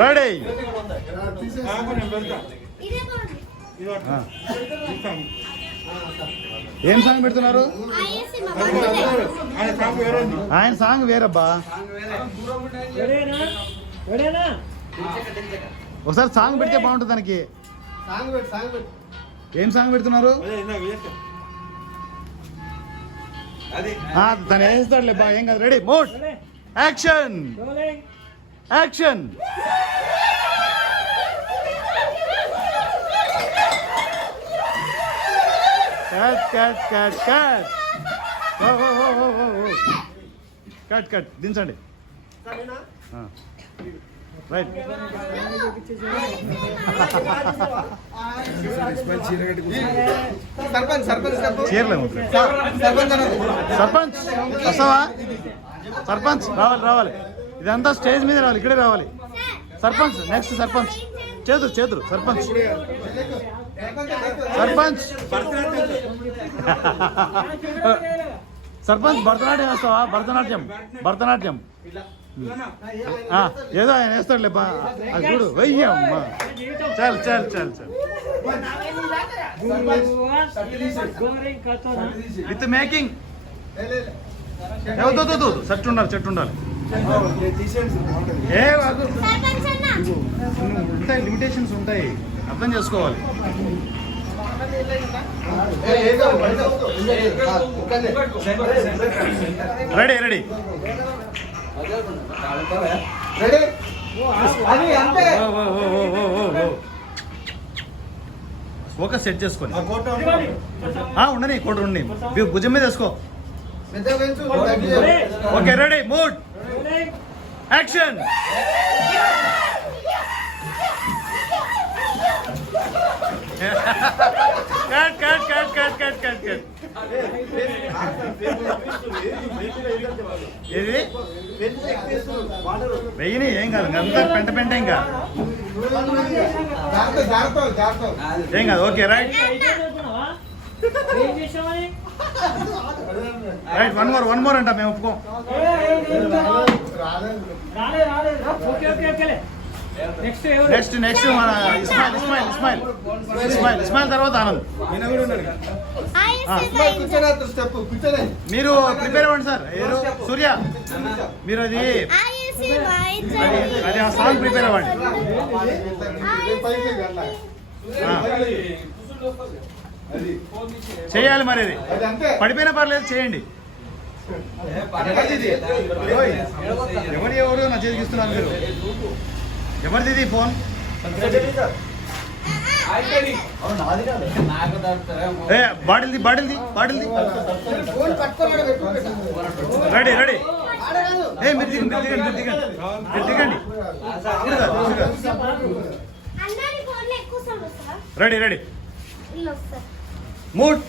Ready. ఏం song పెడుతున్నారు. ఆయన సాంగ్ వేరబ్బా. ఒకసారి సాంగ్ పెడితే బాగుంటుంది దానికి. ఏం సాంగ్ పెడుతున్నారు? తను వేస్తాడులే బా ఏం కాదు. Ready mode. Action. Action cut cut cut cut cut cut దించండి. Right sarpanch sarpanch. వస్తావా? సర్పంచ్. రావాలి రావాలి. ఇదంతా స్టేజ్ మీద రావాలి ఇక్కడే రావాలి. సర్పంచ్ నెక్స్ట్ సర్పంచ్. చేతురు చేతురు సర్పంచ్. సర్పంచ్. సర్పంచ్ భరతనాట్యం వేస్తావా? భరతనాట్యం భరతనాట్యం. ఆ, ఏదో ఆయన వేస్తాడులే బా అది చూడు. వెయ్యమ్మా చాలు చాలు చాలు చాలు. విత్ మేకింగ్ చెట్టు ఉండాలి చెట్టు ఉండాలి. ఏ ఉంటాయి లిమిటేషన్స్ ఉంటాయి. అర్థం చేసుకోవాలి. Ready ready. ఒక సెట్ చేసుకొని. ఉండని కోటి ఉండి. భుజం మీద వేసుకో. Okay ready mood. Action cut cut cut cut cut cut cut ఏది వెయ్యిని ఏం కాదు అంతా పెంట పెంట ఇంకా జాగ్రత్త జాగ్రత్త జాగ్రత్త ఏం కాదు okay right right one more one more అంట మేము ఒప్పుకోం రాలేదు నెక్స్ట్ నెక్స్ట్ మన ఇస్మాయిల్ ఇస్మాయిల్ ఇస్మాయిల్ ఇస్మాయిల్ ఇస్మాయిల్ తర్వాత ఆనంద్. కూర్చొని మీరు ప్రిపేర్ అవ్వండి సార్. ఏదో సూర్య. మీరు అది అది ఆ సాంగ్ ప్రిపేర్ అవ్వండి. ఆ. చేయాలి మరి అది. పడిపోయినా పర్లేదు చేయండి. ఎవరి ఎవరు? నా చేతికి ఇస్తున్నారు మీరు. ఎవరిది ఫోన్? ఏ బాటిల్ది బాటిల్ది బాటిల్ది. Ready ready. ఏ మీరు దిగండి మీరు దిగండి మీరు దిగండి. మీరు దిగండి. Ready ready. మూడ్.